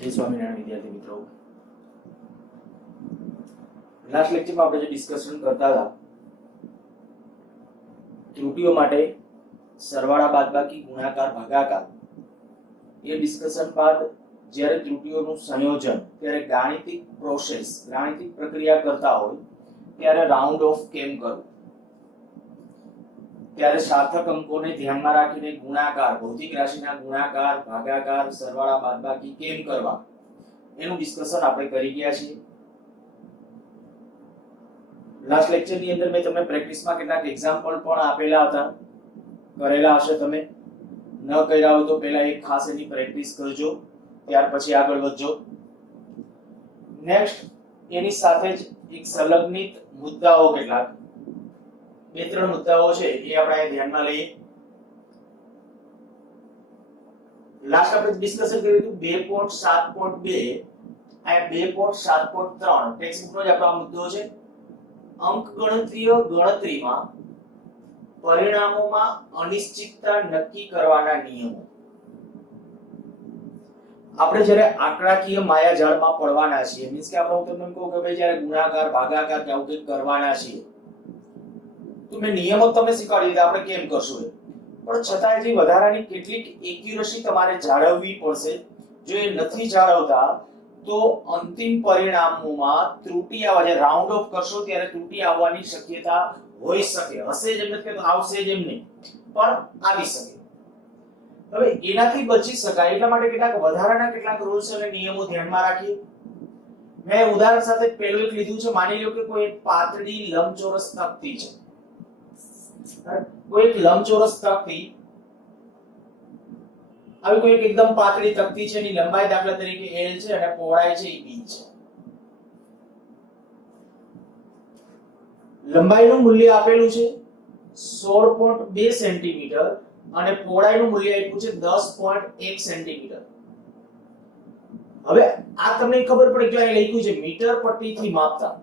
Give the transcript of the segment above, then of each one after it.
જય સ્વામિનારાયણ વિદ્યાર્થી મિત્રો, લાસ્ટ લેક્ચરમાં આપણે જે ડિસ્કશન કરતા હતા ત્રુટીઓ માટે સરવાળા બાદબાકી ગુણાકાર ભાગાકાર, એ ડિસ્કશન બાદ જ્યારે ત્રુટીઓનું સંયોજન ત્યારે ગાણિતિક પ્રોસેસ ગાણિતિક પ્રક્રિયા કરતા હોય ત્યારે રાઉન્ડ ઓફ કેમ કરવું, ત્યારે સાર્થક અંકોને ધ્યાનમાં રાખીને ગુણાકાર, ભૌતિક રાશિના ગુણાકાર, ભાગાકાર, સરવાળા બાદબાકી કેમ કરવા એનું ડિસ્કશન આપણે કરી ગયા છીએ. લાસ્ટ લેક્ચરની અંદર મેં તમને પ્રેક્ટિસમાં કેટલાક એક્ઝામ્પલ પણ આપેલા હતા, કરેલા હશે. તમે ન કર્યા હોય તો પહેલા એક ખાસ એની પ્રેક્ટિસ કરજો, ત્યાર પછી આગળ વધજો. નેક્સ્ટ એની સાથે જ એક સંલગ્નિત મુદ્દાઓ, કેટલાક બે ત્રણ મુદ્દાઓ છે એ આપણે ધ્યાનમાં લઈએ. લાસ્ટ આપણે ડિસ્કશન કર્યું હતું 2.7.2 આ 2.7.3 ટેક્સ્ટબુકનો જ આપણો મુદ્દો છે. અંકગણિતીય ગણતરીમાં પરિણામોમાં અનિશ્ચિતતા નક્કી કરવાના નિયમો. આપણે જ્યારે આંકડાકીય માયાજાળમાં પડવાના છીએ, મીન્સ કે આપણે હું તમને કહું કે ભાઈ જ્યારે ગુણાકાર ભાગાકાર કે આવું કંઈક કરવાના છીએ તો મેં નિયમો તમને શીખવાડી દીધા, આપણે કેમ કરશું એ. પણ છતાં જે વધારાની કેટલીક એક્યુરસી તમારે જાળવવી પડશે. જો એ નથી જાળવતા તો અંતિમ પરિણામોમાં ત્રુટી આવે, જ્યારે રાઉન્ડ ઓફ કરશો ત્યારે ત્રુટી આવવાની શક્યતા હોઈ શકે. હશે જ એમ નથી કે આવશે જ એમ નહીં, પણ આવી શકે. હવે એનાથી બચી શકાય એટલા માટે કેટલાક વધારાના કેટલાક રૂલ્સ અને નિયમો ધ્યાનમાં રાખીએ. મેં ઉદાહરણ સાથે પહેલું એક લીધું છે. માની લો કે કોઈ પાતળી લંબચોરસ તકતી છે, કોઈ એક લંબચોરસ તકતી આવી કોઈ એકદમ પાતળી તકતી છે, એની લંબાઈ દાખલા તરીકે L છે અને પહોળાઈ છે B છે. લંબાઈનું મૂલ્ય આપેલું છે 16.2 સેન્ટીમીટર અને પહોળાઈનું મૂલ્ય આપ્યું છે 10.1 સેન્ટીમીટર. હવે આ તમને ખબર પડે કે અહીં લખ્યું છે મીટર પટ્ટીથી માપતા.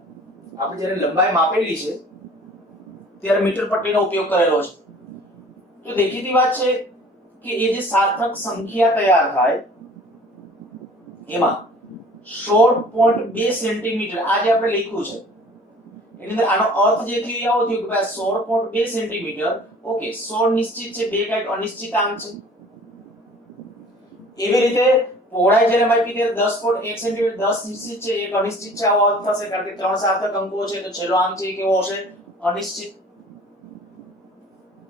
આપણે જ્યારે લંબાઈ માપેલી છે ત્યારે મીટર પટ્ટીનો ઉપયોગ કરેલો છે. તો દેખીતી વાત છે કે એ જે સાર્થક સંખ્યા તૈયાર થાય એમાં 16.2 સેન્ટીમીટર આ જે આપણે લખ્યું છે એની અંદર આનો અર્થ જે થયો આવો થયો કે ભાઈ 16.2 સેન્ટીમીટર. ઓકે, 16 નિશ્ચિત છે, બે કઈક અનિશ્ચિતાંક છે. એવી રીતે પહોળાઈ જ્યારે માપી ત્યારે 10.1 સેન્ટીમીટર 10 નિશ્ચિત છે, એક અનિશ્ચિત છે, આવો અર્થ થશે કારણ કે ત્રણ સાર્થક અંકો છે તો છેલ્લો અંક છે કેવો હશે? અનિશ્ચિત.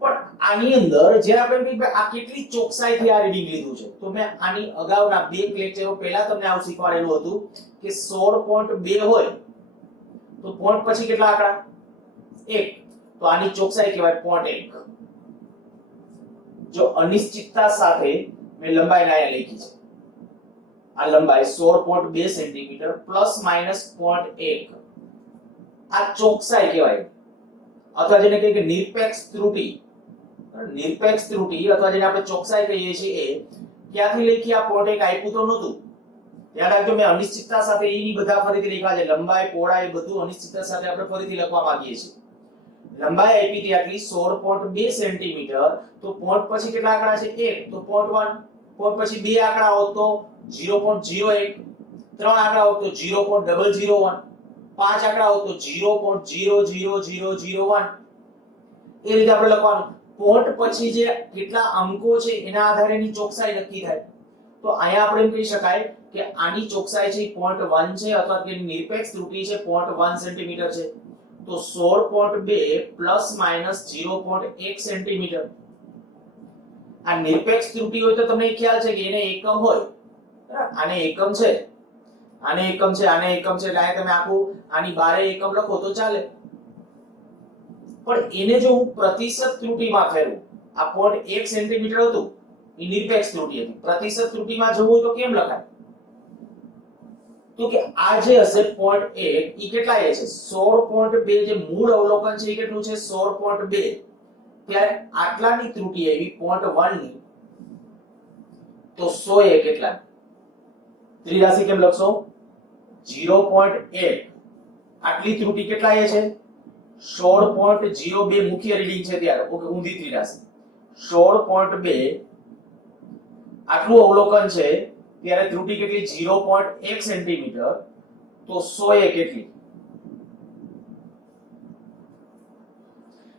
પણ આની અંદર જે આપણે કહી આ કેટલી ચોકસાઈથી આ રીડિંગ લીધું છે, તો મેં આની અગાઉના બે લેક્ચરો પહેલા તમને આવું શીખવાડેલું હતું કે 16.2 હોય તો પોઈન્ટ પછી કેટલા આંકડા? 1, તો આની ચોકસાઈ કહેવાય 0.1. જો અનિશ્ચિતતા સાથે મેં લંબાઈ અહીંયા લખી છે, આ લંબાઈ 16.2 સેન્ટીમીટર પ્લસ માઈનસ 0.1, આ ચોકસાઈ કહેવાય. અથવા જેને કહીએ કે નિરપેક્ષ ત્રુટિ, નિરપેક્ષ ત્રુટિ અથવા જેને આપણે ચોકસાઈ કહીએ છીએ એ ક્યાંથી લખી? આ 0.1 આપ્યું તો નહોતું, યાદ રાખજો. મેં અનિશ્ચિતતા સાથે એની બધા ફરીથી લખ્યા છે, લંબાઈ પહોળાઈ બધું અનિશ્ચિતતા સાથે આપણે ફરીથી લખવા માંગીએ છીએ. લંબાઈ આપી હતી આટલી 16.2 સેન્ટીમીટર, તો પોઈન્ટ પછી કેટલા આંકડા છે? 1, તો 0.1. પોઈન્ટ પછી બે આંકડા હોત તો 0.01, ત્રણ આંકડા હોત તો 0.001, પાંચ આંકડા હોત તો 0.00001. એ રીતે આપણે લખવાનું. પોઈન્ટ પછી જે કેટલા અંકો છે એના આધારે એની ચોકસાઈ નક્કી થાય. તો અહીંયા આપણે એમ કહી શકાય કે આની ચોકસાઈ છે 0.1 છે અથવા કે નિરપેક્ષ ત્રુટિ છે 0.1 સેન્ટીમીટર છે. તો 16.2 પ્લસ માઈનસ 0.1 સેન્ટીમીટર. આ નિરપેક્ષ ત્રુટિ હોય તો તમને ખ્યાલ છે કે એને એકમ હોય, આને એકમ છે, આને એકમ છે, આને એકમ છે, એટલે તમે આખું આની બારે એકમ લખો તો ચાલે. પણ એને જો હું પ્રતિશત ત્રુટિમાં ફેરવું, આ 0.1 સેન્ટીમીટર હતું એ નિરપેક્ષ ત્રુટિ હતી, પ્રતિશત ત્રુટિમાં જવું તો કેમ લખાય? તો કે આ જે હશે 0.1 ઈ કેટલા છે? 16.2. જે મૂળ અવલોકન છે એ કેટલું છે? 16.2. ત્યારે આટલાની ત્રુટિ આવી 0.1 ની, તો 100 એ કેટલા? ત્રિરાશિ કેમ લખશો? 0.1. આટલી ત્રુટિ કેટલા છે? 16.02 મુખ્ય રીડિંગ છે ત્યારે. ઓકે, ઊંધી ત્રિરાશિ 16.2 આટલું અવલોકન છે ત્યારે ત્રુટી કેટલી 0.1 સેન્ટીમીટર, તો 100 એ કેટલી?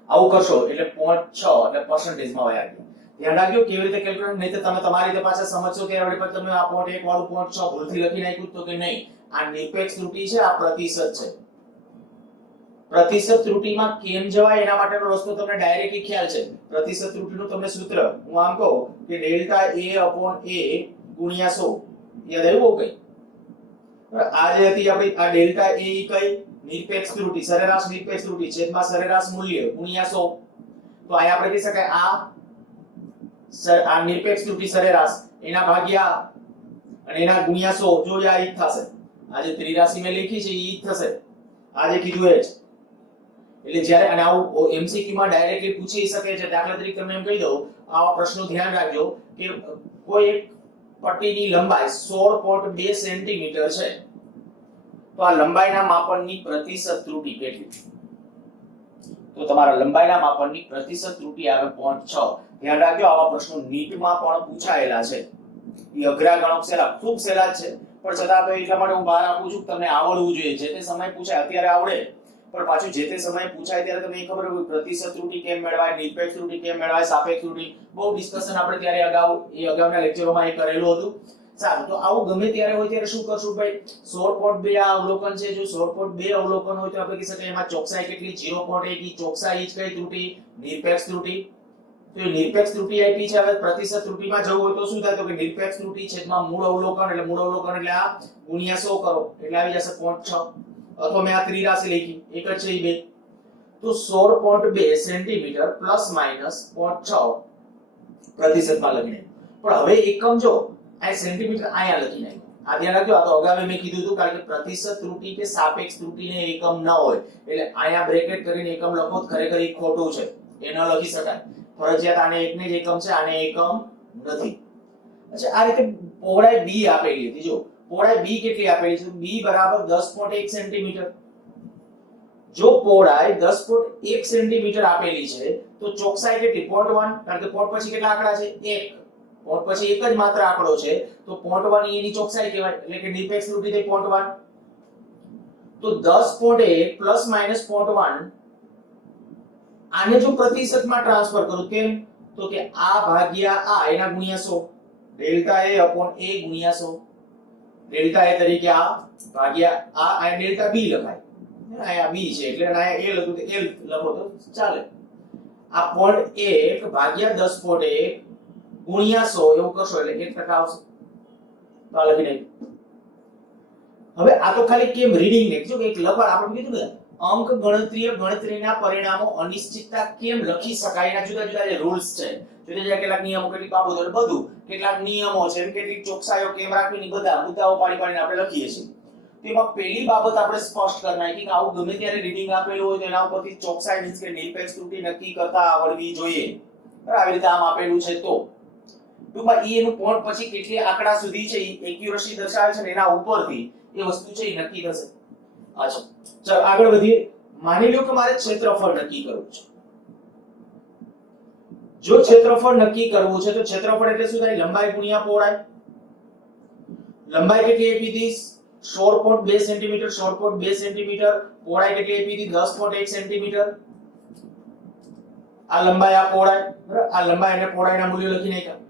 આવું કરશો એટલે 0.6 એટલે પર્સન્ટેજમાં વયા ગયા. ધ્યાન રાખજો કેવી રીતે કેલ્ક્યુલેટ, નહીં તો તમે તમારી રીતે પાછા સમજશો ત્યારે આપણે તમે આ 0.1 વાળું 0.6 ભૂલથી લખી નાખ્યું તો કે નહીં, આ નિરપેક્ષ ત્રુટિ છે, આ પ્રતિશત છે. પ્રતિશત ત્રુટિમાં કેમ જવાય એના માટેનો રસ્તો તમને ડાયરેક્ટલી ખ્યાલ છે. પ્રતિશત ત્રુટિનું તમને સૂત્ર હું આમ કહું કે ડેલ્ટા A/A ગુણ્યા 100. યાદ આવ્યું કઈ? આ જે હતી આપણી આ ડેલ્ટા A કઈ નિરપેક્ષ ત્રુટિ, સરેરાશ નિરપેક્ષ ત્રુટિ છેદમાં સરેરાશ મૂલ્ય ગુણ્યા 100. તો અહીંયા આપણે કહી શકાય આ નિરપેક્ષ ત્રુટિ સરેરાશ એના ભાગ્યા અને એના ગુણ્યા 100. જો આ ઈ થશે, આ જે ત્રિરાશી મેં લખી છે ઈ થશે, આ જે કીધું એ જ. એટલે જ્યારે અને આવું એમસીક્યુ માં ડાયરેક્ટલી પૂછી શકે છે. દાખલા તરીકે તમને એમ કહી દઉં, આવા પ્રશ્નો ધ્યાન રાખજો કે કોઈ એક પટ્ટીની લંબાઈ 16.2 સેન્ટીમીટર છે, તો આ લંબાઈના માપનની પ્રતિશત ત્રુટિ કેટલી? તો તમારા લંબાઈના માપનની પ્રતિશત ત્રુટિ આવે 0.6. ધ્યાન રાખજો આવા પ્રશ્નો નીટમાં પણ પૂછાયેલા છે. એ અઘરા ગણક સેલા ખૂબ સેલા છે, પણ છતાં તો એટલા માટે હું બહાર આપું છું કે તમને આવડવું જોઈએ. જે તે સમય પૂછાય અત્યારે આવડે, પણ પાછું જે તે સમયે પૂછાય ત્યારે તમને ખબર હોય પ્રતિશત ત્રુટિ કેમ મેળવાય, નિરપેક્ષ ત્રુટિ કેમ મેળવાય, સાપેક્ષ ત્રુટિ. બહુ ડિસ્કશન આપણે ત્યારે અગાઉના લેક્ચરોમાં એ કરેલું હતું. સારું, તો આવું ગમે ત્યારે હોય ત્યારે શું કરશું ભાઈ? 16.2 આ અવલોકન છે. જો 16.2 અવલોકન હોય તો આપણે કહી શકાય એમાં ચોકસાઈ કેટલી? 0.1. ઈ ચોકસાઈ જ કઈ ત્રુટિ? નિરપેક્ષ ત્રુટિ. તો એ નિરપેક્ષ ત્રુટિ આપી છે. હવે પ્રતિશત ત્રુટિમાં જવું હોય તો શું થાય? તો કે નિરપેક્ષ ત્રુટિ છેદમાં મૂળ અવલોકન, એટલે મૂળ અવલોકન એટલે આ ગુણ્યા 100 કરો એટલે આવી જશે 0.6. અથવા મેં આ ત્રિરાશી લખી, એક જ છે એ બે. તો 16.2 સેન્ટીમીટર પ્લસ માઈનસ 0.6 પ્રતિશતમાં લખીને. પણ હવે એકમ જો આ સેન્ટીમીટર આયા લખી નાખ્યું. આ ધ્યાન રાખજો, આ તો અગાઉ મેં કીધું હતું કારણ કે પ્રતિશત ત્રુટિ કે સાપેક્ષ ત્રુટિને એકમ ન હોય એટલે આયા બ્રેકેટ કરીને એકમ લખો ખરેખર એ ખોટું છે, એ ન લખી શકાય. ફરજિયાત આને એકને જ એકમ છે, આને એકમ નથી. અચ્છા, આ રીતે પહોળાઈ b આપેલી હતી. જો પહોળાઈ b કેટલી આપેલી છે? b બરાબર 10.1 સેન્ટીમીટર. જો પહોળાઈ 10.1 સેન્ટીમીટર આપેલી છે તો ચોકસાઈ કેટલી? 0.1. કારણ કે પોઈન્ટ પછી કેટલા આંકડા છે? 1. પોઈન્ટ પછી એક જ માત્ર આંકડો છે તો 0.1 એની ચોકસાઈ કહેવાય, એટલે કે નિરપેક્ષ ત્રુટિ થઈ 0.1. તો 10.1 પ્લસ માઈનસ 0.1 આને જો પ્રતિશતમાં ટ્રાન્સફર કરું કેમ? તો કે આ ભાગ્યા આ એના ગુણ્યા 100. ડેલ્ટા A/A ગુણ્યા 100. ડેલ્ટા A તરીકે આ ભાગ્યા આ ડેલ્ટા B લખાય. અહીંયા B છે એટલે અહીંયા A લખું તો L લખો તો ચાલે. આ 0.1 ભાગ્યા 10.1 ગુણ્યા 100 એવું કરશો એટલે 1% આવશે. તો આ લખી નાખ્યું. હવે આ તો ખાલી કેમ રીડિંગ લખજો કે એક લખાણ આપણે કીધું ને અંક ગણતરીના પરિણામો અનિશ્ચિતતા કેમ લખી શકાય એના જુદા જુદા જે રૂલ્સ છે, જુદા જુદા કેટલાક નિયમો, કેટલીક બાબતો, બધું કેટલાક નિયમો છે, કેટલીક ચોકસાઈઓ કેમ રાખવીની બધા મુદ્દાઓ પાડીને આપણે લખીએ છીએ. તેમાં પહેલી બાબત આપણે સ્પષ્ટ કરી નાખી કે આવું ગમે ત્યારે રીડિંગ આપેલું હોય તો એના ઉપરથી ચોકસાઈ મીન્સ કે નિરપેક્ષ ત્રુટિ નક્કી કરતા આવડવી જોઈએ. બરાબર, આવી રીતે આમ આપેલું છે તો ટૂંકમાં એનું પોઈન્ટ પછી કેટલી આંકડા સુધી છે એક્યુરસી દર્શાવે છે ને એના ઉપરથી એ વસ્તુ છે એ નક્કી થશે. અચ્છા, ચાલો આગળ વધીએ. માની લો કે મારે ક્ષેત્રફળ નક્કી કરવું છે. જો ક્ષેત્રફળ નક્કી કરવું છે તો ક્ષેત્રફળ એટલે શું થાય? લંબાઈ ગુણ્યા પહોળાઈ. લંબાઈ કેટલી આપી હતી? 16.2 સેન્ટીમીટર. 16.2 સેન્ટીમીટર. પહોળાઈ કેટલી આપી હતી? 10.1 સેન્ટીમીટર. આ લંબાઈ, આ પહોળાઈ. બરાબર, આ લંબાઈ અને પહોળાઈના મૂલ્યો લખી નાખ્યા.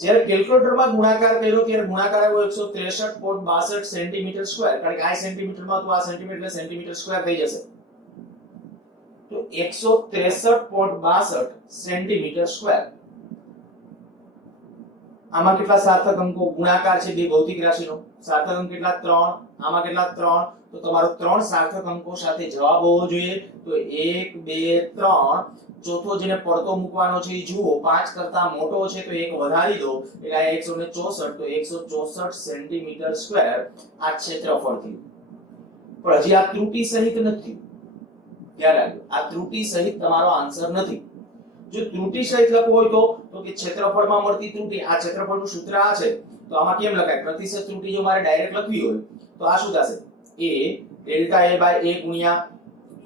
જ્યારે કેલ્ક્યુલેટરમાં ગુણાકાર કર્યો ત્યારે ગુણાકાર આવ્યો 163.62 સેન્ટીમીટર સ્ક્વેર. કારણ કે આ સેન્ટીમીટરમાં તો આ સેન્ટીમીટર એટલે સેન્ટીમીટર સ્ક્વેર થઈ જશે. તો 163.62 સેન્ટીમીટર સ્ક્વેર. આમાં કેટલા સાર્થક અંકો? ગુણાકાર છે બે ભૌતિક રાશિનો. સાર્થક અંક કેટલા? 3. આમાં કેટલા? 3. તો તમારો 3 સાર્થક અંકો સાથે જવાબ હોવો જોઈએ. તો 1 2 3. ચોથો જેને પડતો મૂકવાનો છે એ જુઓ, 5 કરતા મોટો છે તો એક વધારી દો એટલે આ 164. તો 164 સેન્ટીમીટર સ્ક્વેર આ ક્ષેત્રફળ થયું. પણ હજી આ ત્રુટિ સહિત નથી. ધ્યાન રાખજો, આ ત્રુટિ સહિત તમારો આન્સર નથી. જો ત્રુટિ સહિત લખવું હોય તો કે ક્ષેત્રફળમાં મળતી ત્રુટિ, આ ક્ષેત્રફળનું સૂત્ર આ છે તો આમાં કેમ લખાય? પ્રતિશત ત્રુટિ જો મારે ડાયરેક્ટ લખવી હોય તો આ શું થશે? a ડેલ્ટા A/A ગુણ્યા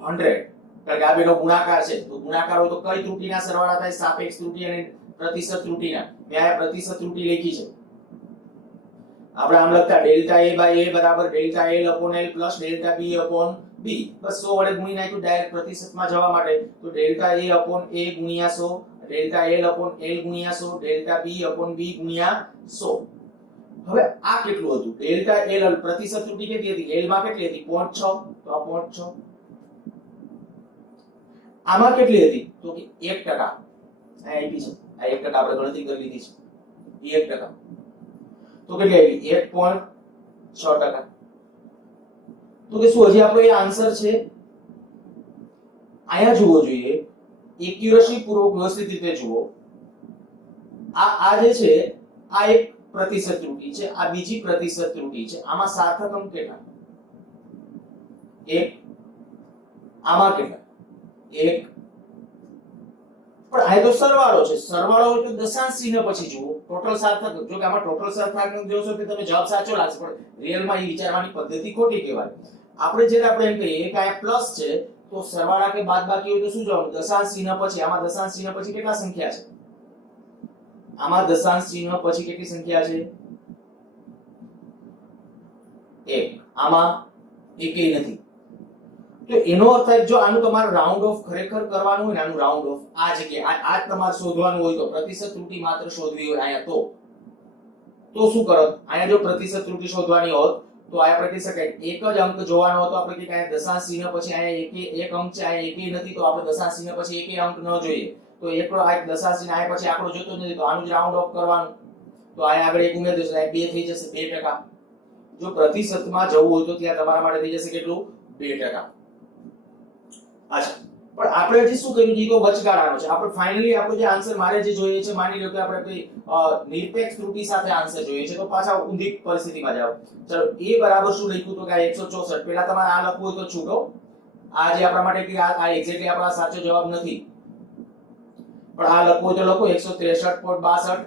100. કારણ કે આ બેનો ગુણાકાર છે તો ગુણાકાર હોય તો કઈ ત્રુટિના સરવાળા થાય? સાપેક્ષ ત્રુટિ અને પ્રતિશત ત્રુટિના. મેં આ પ્રતિશત ત્રુટિ લખી છે. આપણે આમ લખતા ડેલ્ટા a બાય a બરાબર delta l upon l plus delta b upon b, બસ 100 વડે ગુણી નાખ્યું ડાયરેક્ટ પ્રતિશતમાં જવા માટે. તો ડેલ્ટા a અપોન a ગુણ્યા 100, ડેલ્ટા l અપોન l ગુણ્યા 100, ડેલ્ટા b અપોન b ગુણ્યા 100. હવે આ કેટલું હતું? ડેલ્ટા l પ્રતિશત ત્રુટિ કેટલી હતી? l માં કેટલી હતી? 0.6. તો આ 0.6. આમાં કેટલી હતી? તો કે 1%. આ આપી છે, આ 1% આપણે ગણતરી કરી લીધી છે. 1%. તો કેટલી આવી? 1.6%. તો કે શું હજી આપણો એ આન્સર છે? આયા જુઓ જોઈએ, એક્યુરસી પૂર્વક વ્યવસ્થિત રીતે જુઓ. આ જે છે આ એક પ્રતિશત ત્રુટિ છે, આ બીજી પ્રતિશત ત્રુટિ છે. આમાં સાર્થક અંક કેટલા? 1. આમાં કેટલા? 1. પણ આ તો સરવાળો છે. સરવાળો હોય તો દશાંશ ચિહ્ન પછી જુઓ. ટોટલ સાર્થક, જો કે આમાં ટોટલ સાર્થક જોશો તો તમે જવાબ સાચો લાગશે, પણ રિયલમાં એ વિચારવાની પદ્ધતિ ખોટી કહેવાય. આપણે જ્યારે આપણે એમ કહીએ કે આ પ્લસ છે તો સરવાળા કે બાદબાકી હોય તો શું જવાનું? દશાંશ ચિહ્ન પછી. આમાં દશાંશ ચિહ્ન પછી કેટલા સંખ્યા છે? આમાં દશાંશ ચિહ્ન પછી કેટલી સંખ્યા છે? 1. આમાં એકેય નથી. તો એનો અર્થ થાય જો આનું તમારે રાઉન્ડ ઓફ ખરેખર કરવાનું હોય ને, આનું રાઉન્ડ ઓફ આ જગ્યાએ આ તમારે શોધવાનું હોય તો પ્રતિશત ત્રુટિ માત્ર શોધવી હોય અહીંયા તો શું કરો? અહીંયા જો પ્રતિશત ત્રુટિ શોધવાની હોત તો આ આપણે કહી શકાય એક જ અંક જોવાનો હતો. આપણે કે અહીંયા દશાંશ ચિહ્ન પછી અહીંયા એક અંક છે, અહીંયા એકેય નથી, તો આપણે દશાંશ ચિહ્ન પછી એકેય અંક ન જોઈએ. તો એકડો આ દશાંશ ચિહ્ન આયા પછી આંકડો જોતો નથી, તો આનું જ રાઉન્ડ ઓફ કરવાનું. તો અહીંયા આગળ એક ઉમેરી દેશો, આ 2 થઈ જશે, 2%. જો પ્રતિશતમાં જવું હોય તો ત્યાં તમારા માટે થઈ જશે કેટલું? 2%. અચ્છા, પણ આપણે હજી શું કર્યું છે? તો વચગાળાનો છે. આપણે ફાઇનલી આપણો જે આન્સર મારે જે જોઈએ છે, માની લો કે આપણે નિરપેક્ષ ત્રુટિ સાથે આન્સર જોઈએ છે, તો પાછા ઊંધી પરિસ્થિતિમાં જાઓ. ચલો, a બરાબર શું લખ્યું? તો કે 164. પહેલા તમારે આ લખવું હોય તો છૂટો. આ જે આપણા માટે કે આ એક્ઝેક્ટલી આપણા સાચો જવાબ નથી, પણ આ લખવું હોય તો લખો 163.62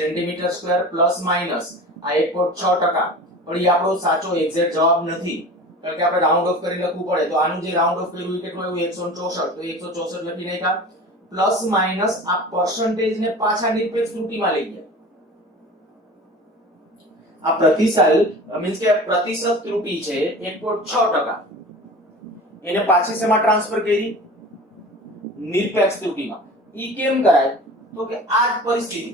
સેન્ટીમીટર સ્ક્વેર પ્લસ માઈનસ આ 1.6%. પણ એ આપણો સાચો એક્ઝેક્ટ જવાબ નથી, કારણ કે આપણે રાઉન્ડ ઓફ કરી લખવું પડે. તો આનું જે રાઉન્ડ ઓફ કર્યું એ કેટલું આવ્યું? 164. તો 164 લખી નાખ્યા. પ્લસ માઈનસ આ પર્સન્ટેજ ને પાછા નિરપેક્ષ ત્રુટિમાં લઈ ગયા. આ પ્રતિશત મીન્સ કે પ્રતિશત ત્રુટિ છે 1.6%, એને પાછી શેમાં ટ્રાન્સફર કરી? નિરપેક્ષ ત્રુટિમાં. ઈ કેમ કરાય? તો કે આ જ પરિસ્થિતિ,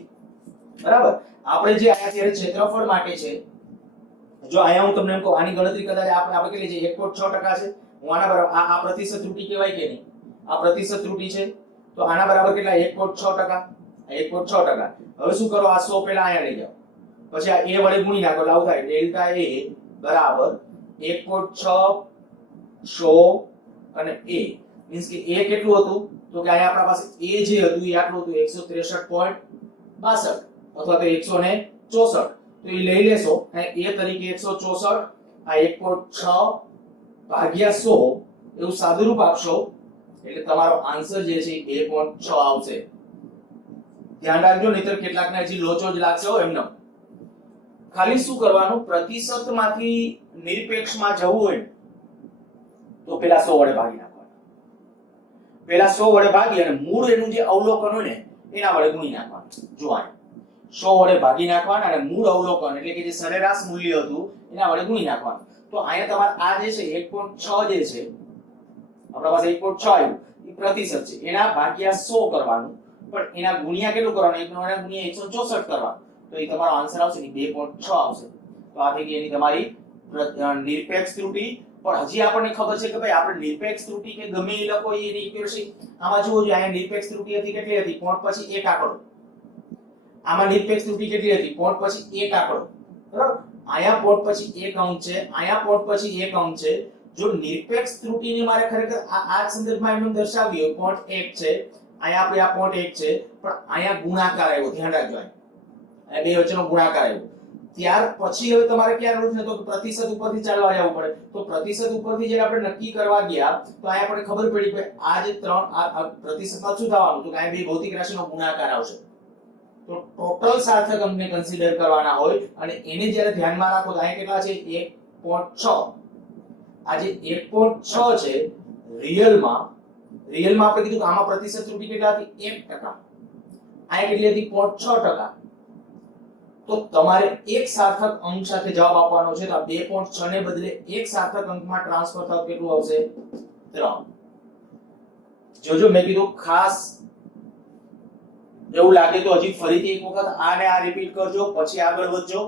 બરાબર. આપણે જે આયા ત્યારે ક્ષેત્રફળ માટે છે, જો અહીંયા હું તમને એમ કહું આની ગણતરી કદાચ આપણે કેટલી છે? 1.6% છે. હું આના બરાબર આ પ્રતિશત ત્રુટિ કહેવાય કે નહીં? આ પ્રતિશત ત્રુટિ છે, તો આના બરાબર કેટલા? 1.6%. 1.6%. હવે શું કરો? આ 100 પહેલા અહીંયા લઈ જાઓ, પછી આ a વડે ગુણી નાખો, લાવ થાય ડેલ્ટા a બરાબર 1.6 100 અને a મીન્સ કે a કેટલું હતું? તો કે અહીંયા આપણા પાસે a જે હતું એ આટલું હતું 163.62 અથવા તો 164. તો એ લઈ લેશો a તરીકે 164, આ 1.6 ભાગ્યા 100 એવું સાદુરૂપ આપશો એટલે તમારો આન્સર જે છે 2.6 આવશે. ધ્યાન રાખજો, નહીતર કેટલાકને હજી લોચો જ લાગશે હો એમને. ખાલી શું કરવાનું? પ્રતિશતમાંથી નિરપેક્ષમાં જવું હોય તો પેલા 100 વડે ભાગી નાખવાનું. પેલા 100 વડે ભાગી અને મૂળ એનું જે અવલોકન હોય ને એના વડે ગુણી નાખવાનું. જો આ 100 વડે ભાગી નાખવાના અને મૂળ અવલોકન એટલે કે જે સરેરાશ મૂલ્ય હતું એના વડે ગુણી નાખવાનું. તો અહીંયા તમારે આ જે છે 1.6 જે છે આપણા પાસે 1.6 આવ્યું એ પ્રતિશત છે, એના ભાગ્યા 100 કરવાનું, પણ એના ગુણ્યા કેટલું કરવાનું? એના ગુણ્યા 164 કરવાનું. તો એ તમારો આન્સર આવશે ને 2.6 આવશે. તો આ થઈ ગઈ એની તમારી નિરપેક્ષ ત્રુટિ. પણ હજી આપણને ખબર છે કે ભાઈ આપણે નિરપેક્ષ ત્રુટિ કે ગમે એ લખો એની એક્યુરસી આમાં જુઓ જોઈએ. અહીંયા નિરપેક્ષ ત્રુટિ હતી કેટલી હતી? પોઈન્ટ પછી એક આંકડો. આમાં નિરપેક્ષ ત્રુટિ કેટલી હતી? પોઈન્ટ પછી એક આંકડો, બરાબર. અહીંયા પોઈન્ટ પછી એક અંક છે, અહીંયા પોઈન્ટ પછી એક અંક છે. જો નિરપેક્ષ ત્રુટિને મારે ખરેખર આ સંદર્ભમાં એમ દર્શાવવી હોય, પોઈન્ટ 1 છે, અહીંયા આપણે આ પોઈન્ટ 1 છે, પણ અહીંયા ગુણાકાર આવ્યો. ધ્યાન રાખજો, આ બે વચ્ચેનો ગુણાકાર આવ્યો. ત્યાર પછી હવે તમારે ક્યાં રૂટ ને તો પ્રતિશત ઉપરથી ચાલવા જવું પડે. તો પ્રતિશત ઉપરથી જે આપણે નક્કી કરવા ગયા તો અહીંયા આપણે ખબર પડી કે આ જે ત્રણ આ પ્રતિશતમાં શું થવાનું? તો કાંઈ બે ભૌતિક રાશિનો ગુણાકાર આવશે. તો ટોટલ સાર્થક અંકને કન્સિડર કરવાના હોય અને એને જ્યારે ધ્યાનમાં રાખો તો અહીંયા કેટલા છે? 1.6. આ જે 1.6 છે રિયલમાં આપણે કીધું કે આમાં પ્રતિશત ત્રુટિ કેટલા હતી? 1%. અહીંયા કેટલી હતી? 0.6%. તો તમારે એક સાર્થક અંક સાથે જવાબ આપવાનો છે. તો આ 2.6 ને બદલે એક સાર્થક અંકમાં ટ્રાન્સફર થાવ કેટલું આવશે? 3. જોજો મેં કીધું ખાસ એવું લાગે તો હજી ફરીથી એક વખત આને આ રિપીટ કરજો, પછી આગળ વધજો.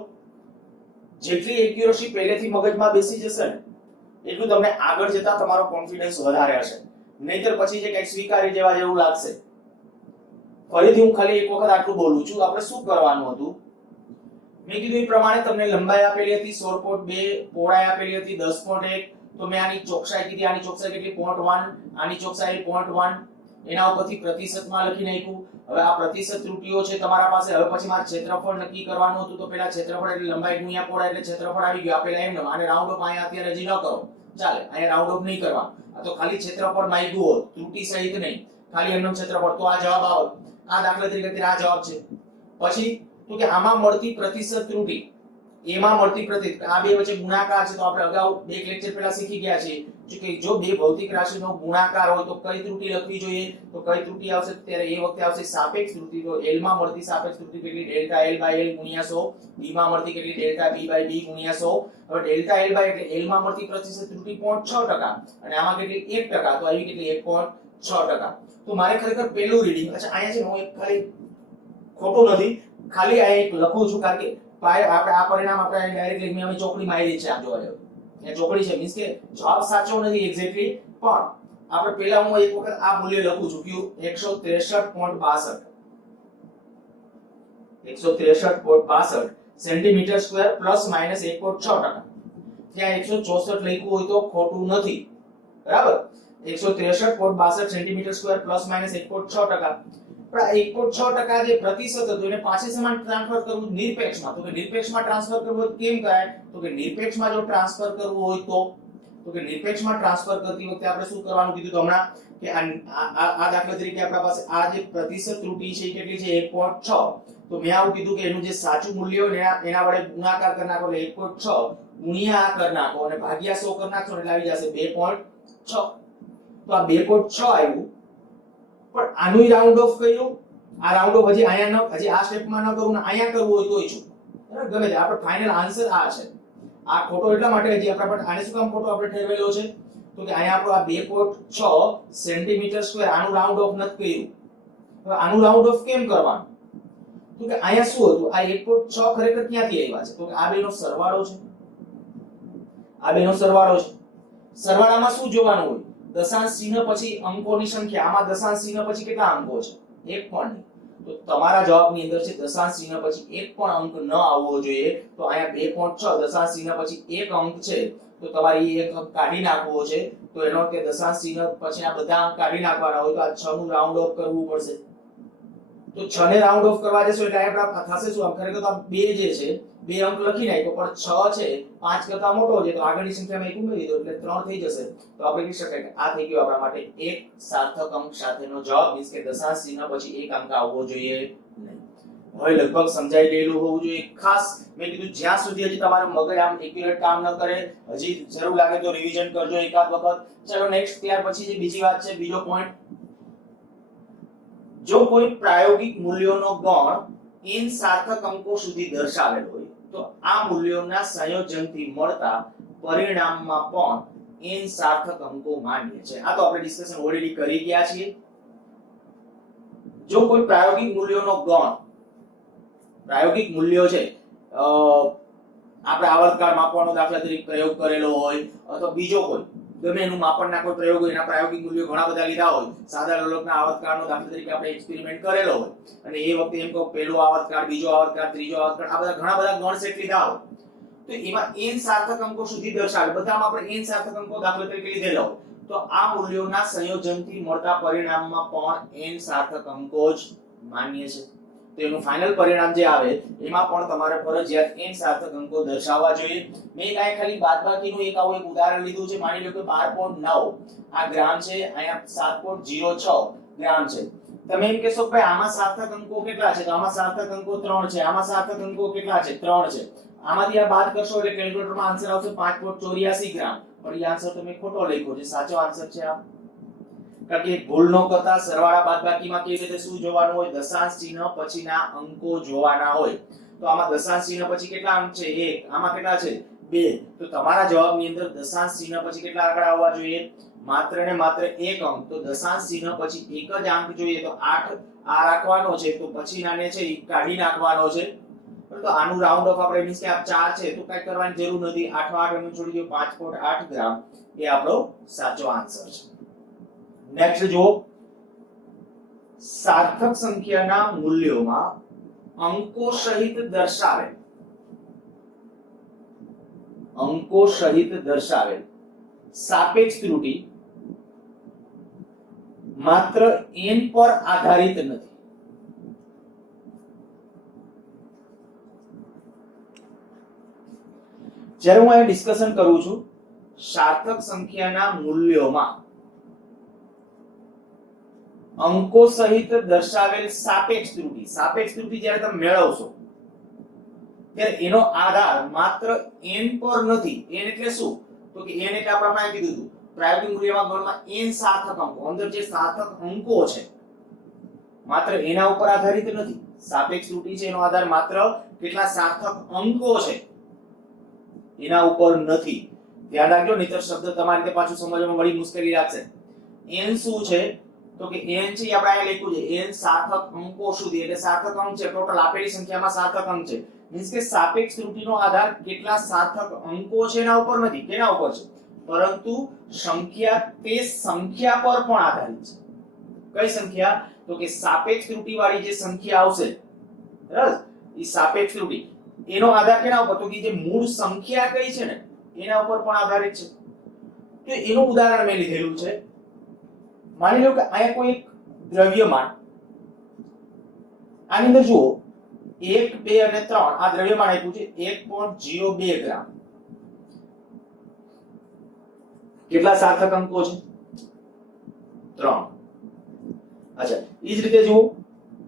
જેટલી એક્યુરસી પહેલેથી મગજમાં બેસી જશે ને એટલું તમને આગળ જતા તમારો કોન્ફિડન્સ વધારે હશે. નહીતર પછી જે કંઈક સ્વીકારી જેવા જેવું લાગશે. ફરીથી હું ખાલી એક વખત આટલું બોલું છું. આપણે શું કરવાનું હતું મેં કીધું એ પ્રમાણે તમને લંબાઈ આપેલી હતી 16.2, પહોળાઈ આપેલી હતી 10.1. તો મેં આની ચોકસાઈ કીધી. આની ચોકસાઈ કેટલી? 0.1. આની ચોકસાઈ 0.1. એના ઉપરથી પ્રતિશતમાં લખી નાખ્યું. હવે આ પ્રતિશત ત્રુટીઓ છે તમારા પાસે. હવે પછી મારે ક્ષેત્રફળ નક્કી કરવાનું હતું. તો પેલા ક્ષેત્રફળ એટલે લંબાઈ ગુણ્યા પહોળાઈ એટલે ક્ષેત્રફળ આવી ગયું. આપેલા એમ આને રાઉન્ડ ઓફ અહીંયા અત્યારે હજી ન કરો, ચાલે. અહીંયા રાઉન્ડ ઓફ નહીં કરવા. આ તો ખાલી ક્ષેત્રફળ માંગ્યું હોત, ત્રુટી સહિત નહીં, ખાલી એમનો ક્ષેત્રફળ, તો આ જવાબ આવે. આ દાખલા તરીકે આ જવાબ છે. પછી તો કે આમાં મળતી પ્રતિશત ત્રુટી, એમાં મળતી પ્રતિશત, આ બે વચ્ચે ગુણાકાર છે. તો આપણે અગાઉ બે લેક્ચર પહેલા શીખી ગયા છીએ કે જો બે ભૌતિક રાશિનો ગુણાકાર હોય તો કઈ ત્રુટી લખવી જોઈએ. તો કઈ ત્રુટી આવશે? ત્યારે એ વખતે આવશે સાપેક્ષ ત્રુટી. તો l માં મળતી સાપેક્ષ ત્રુટી કેટલી? ડેલ્ટા l બાય l ગુણ્યા 100. b માં મળતી કેટલી? ડેલ્ટા b બાય b ગુણ્યા 100. હવે ડેલ્ટા l બાય એટલે l માં મળતી પ્રતિશત ત્રુટી 0.6% અને આમાં કેટલી? 1%. તો આવી કેટલી? 1.6%. તો મારે ખરેખર પહેલું રીડિંગ, અચ્છા અહીંયા છે હું એક ખાલી ખોટું નથી, ખાલી આ એક લખું છું કારણ કે આપણે આ પરિણામ આપણે ડાયરેક્ટ લઈને અમે ચોકડી મારી છે. આપ જોવા જાવ એ ચોકડી છે, મીન્સ કે જવાબ સાચો નથી એક્ઝેક્ટલી, પણ આપણે પહેલા હું એક વખત આ મૂલ્ય લખું છું કે 163.62 163.62 સેન્ટીમીટર સ્ક્વેર પ્લસ માઈનસ 1.6%. ત્યાં 164 લખ્યું હોય તો ખોટું નથી, બરાબર? 163.62 સેન્ટીમીટર સ્ક્વેર પ્લસ માઈનસ 1.6%. પણ 1.6% જે પ્રતિશત હતું એને પાછી સમાન ટ્રાન્સફર કરવું નિરપેક્ષમાં. તો કે નિરપેક્ષમાં ટ્રાન્સફર કરવું હોય કેમ કરાય? તો કે નિરપેક્ષમાં જો ટ્રાન્સફર કરવું હોય તો કે નિરપેક્ષમાં ટ્રાન્સફર કરતી વખતે આપણે શું કરવાનું કીધું તો હમણાં કે આ દાખલા તરીકે આપણા પાસે આ જે પ્રતિશત ત્રુટી છે એ કેટલી છે? 1.6. તો મેં આવું કીધું કે એનું જે સાચું મૂલ્ય હોય એના વડે ગુણાકાર કરી નાખો એટલે 1.6 ગુણ્યા આ કરી નાખો અને ભાગ્યા 100 કરી નાખશો એટલે આવી જશે 2.6. તો આ 2.6 આવ્યું. પણ આનું રાઉન્ડ ઓફ કર્યું. આ રાઉન્ડ ઓફ હજી હજી આ સ્ટેપમાં ન કરું ને અહીંયા કરવું હોય તોય છું, બરાબર? ગમે તે આપણો ફાઇનલ આન્સર આ છે. આ ખોટો એટલા માટે હજી આપણે આને શું કામ ખોટો આપણે ઠેરવેલો છે? તો કે અહીંયા આપણો આ 2.6 સેન્ટીમીટર સ્ક્વેર આનું રાઉન્ડ ઓફ નથી કર્યું. હવે આનું રાઉન્ડ ઓફ કેમ કરવાનું? તો કે અહીંયા શું હતું? આ 1.6 ખરેખર ક્યાંથી આવ્યા છે? તો કે આ બેનો સરવાળો છે. આ બેનો સરવાળો છે. સરવાળામાં શું જોવાનું હોય? દશાંશ ચિહ્ન પછી અંકોની સંખ્યા. આમાં દશાંશ ચિહ્ન પછી કેટલા અંકો છે? એક પણ નહીં. તો તમારા જવાબની અંદર છે દશાંશ ચિહ્ન પછી એક પણ અંક ન આવવો જોઈએ. તો અહીંયા 2.6 દશાંશ ચિહ્ન પછી એક અંક છે તો તમારે એક અંક કાઢી નાખવો છે. તો એનો અર્થ કે દશાંશ ચિહ્ન પછી આ બધા અંક કાઢી નાખવાના હોય તો આ 6 નું રાઉન્ડ ઓફ કરવું પડશે. તો 6 ને રાઉન્ડ ઓફ કરવા જશો એટલે આપણે થશે શું? આમ ખરેખર તો આ 2 જે છે 2 અંક લખી નાખ્યો પણ 6 છે 5 કરતા મોટો છે તો આગળની સંખ્યામાં 1 ઉમેરી દો એટલે 3 થઈ જશે. તો આપણે કહી શકાય કે આ થઈ ગયો આપણા માટે એક સાર્થક અંક સાથેનો જવાબ, મીન્સ કે દશાંશ ચિહ્ન પછી એક અંક આવવો જોઈએ નહીં. હવે લગભગ સમજાઈ ગયેલું હોવું જોઈએ. ખાસ મેં કીધું જ્યાં સુધી હજી તમારું મગજ આમ એક્યુરેટ કામ ન કરે, હજી જરૂર લાગે તો રિવિઝન કરજો એકાદ વખત. ચલો નેક્સ્ટ, ત્યાર પછી જે બીજી વાત છે, બીજો પોઈન્ટ, જો કોઈ પ્રાયોગિક મૂલ્યોનો ગણ n સાર્થક અંકો સુધી દર્શાવેલ હોય તો આ મૂલ્યોના સંયોજનથી મળતા પરિણામમાં પણ n સાર્થક અંકો માન્ય છે. આ તો આપણે ડિસ્કશન ઓલરેડી કરી ગયા છીએ. જો કોઈ પ્રાયોગિક મૂલ્યોનો ગણ, પ્રાયોગિક મૂલ્યો છે, આપણે આવર્તકાળ માપવાનો દાખલા તરીકે પ્રયોગ કરેલો હોય અથવા બીજો કોઈ ગમે એનું માપનના કોઈ પ્રયોગ હોય, એના પ્રાયોગિક મૂલ્યો ઘણા બધા લીધા હોય, સાદા લોલકના આવર્તકાળનો દાખલા તરીકે આપણે એક્સપેરિમેન્ટ કરેલો હોય અને એ વખતે એમ કહો પહેલો આવર્તકાળ, બીજો આવર્તકાળ, ત્રીજો આવર્તકાળ, આ બધા ઘણા બધા ગણ સેટ લીધા હોય તો એમાં n સાર્થક અંકો સુધી દર્શાવે, બધામાં આપણે n સાર્થક અંકો દાખલા તરીકે લીધેલા હોય તો આ મૂલ્યોના સંયોજનથી મળતા પરિણામમાં પણ n સાર્થક અંકો જ માન્ય છે. તો એનું ફાઇનલ પરિણામ જે આવે એમાં પણ તમારે ફરજિયાત n સાર્થક અંકો દર્શાવવા જોઈએ. મેં કાંઈ ખાલી બાદબાકીનું એક આવું એક ઉદાહરણ લીધું છે. માની લો કે 12.9 આ ગ્રામ છે, અહીંયા 7.06 ગ્રામ છે. તમે એમ કહેશો કે ભાઈ આમાં સાર્થક અંકો કેટલા છે? તો આમાં સાર્થક અંકો 3 છે. આમાં સાર્થક અંકો કેટલા છે? 3 છે. આમાંથી આ બાદ કરશો એટલે કેલ્ક્યુલેટરમાં આન્સર આવશે 5.84 ગ્રામ. પણ એ આન્સર તમે ખોટો લખ્યો છે, સાચો આન્સર છે આ. કારણ કે ભૂલ ન કરતા સરવાળા બાદબાકીમાં કેવી રીતે શું જોવાનું હોય? દશાંશ ચિહ્ન પછીના અંકો જોવાના હોય. તો આમાં દશાંશ ચિહ્ન પછી કેટલા અંક છે 1, આમાં કેટલા છે 2, તો તમારા જવાબની અંદર દશાંશ ચિહ્ન પછી કેટલા આંકડા આવવા જોઈએ? માત્ર ને માત્ર 1 અંક. તો દશાંશ ચિહ્ન પછી એક જ અંક જોઈએ તો 8 આ રાખવાનો છે, તો પછી નાને છે એ કાઢી નાખવાનો છે. તો આનું રાઉન્ડ ઓફ આપણે મીન્સ કે આ 4 છે તો કઈ કરવાની જરૂર નથી. 8 નો 8 એમ છોડી દો, 5.8 ગ્રામ એ આપણો સાચો આન્સર છે. નેક્સ્ટ જો સાર્થક સંખ્યાના મૂલ્યોમાં અંકો સહિત દર્શાવેલ સાપેક્ષ ત્રુટિ માત્ર n પર આધારિત નથી. જ્યારે હું અહીં ડિસ્કશન કરું છું સાર્થક સંખ્યાના મૂલ્યોમાં અંકો સહિત દર્શાવેલ સાપેક્ષ ત્રુટિ જ્યારે તમે મેળવશો ત્યારે એનો આધાર માત્ર n પર નથી. n એટલે શું? તો કે n એટલે આપણે કીધું હતું પ્રાયોગિક મૂલ્યમાં ગણમાં n સાર્થક અંકો, અંદર જે સાર્થક અંકો છે માત્ર એના ઉપર આધારિત નથી. સાપેક્ષ ત્રુટિ છે એનો આધાર માત્ર કેટલા સાર્થક અંકો છે એના ઉપર નથી. ધ્યાન રાખજો, નહીતર શબ્દ તમારી રીતે પાછું સમજવામાં બડી મુશ્કેલી લાગશે. n શું છે? તો કે n છે આપણે અહીંયા લખ્યું છે n સાર્થક અંકો સુધી, એટલે સાર્થક અંક છે ટોટલ આપેલી સંખ્યામાં સાર્થક અંક છે. મીન્સ કે સાપેક્ષ ત્રુટિનો આધાર કેટલા સાર્થક અંકો છે એના ઉપર નથી. કેના ઉપર છે? પરંતુ સંખ્યા, તે સંખ્યા પર પણ આધારિત છે. કઈ સંખ્યા? તો કે સાપેક્ષ ત્રુટિ વાળી જે સંખ્યા આવશે, બરાબર, એ સાપેક્ષ ત્રુટિ એનો આધાર કેના ઉપર? તો કે જે મૂળ સંખ્યા કઈ છે ને એના ઉપર પણ આધારિત છે. તો એનું ઉદાહરણ મેં લીધેલું છે. માની લો કે અહીંયા કોઈ એક દ્રવ્યમાન, આની અંદર જુઓ 1, 2 અને 3 આ દ્રવ્યમાન આપ્યું છે 1.02 ગ્રામ. કેટલા સાર્થક અંકો છે? 3. અચ્છા, ઈ જ રીતે જુઓ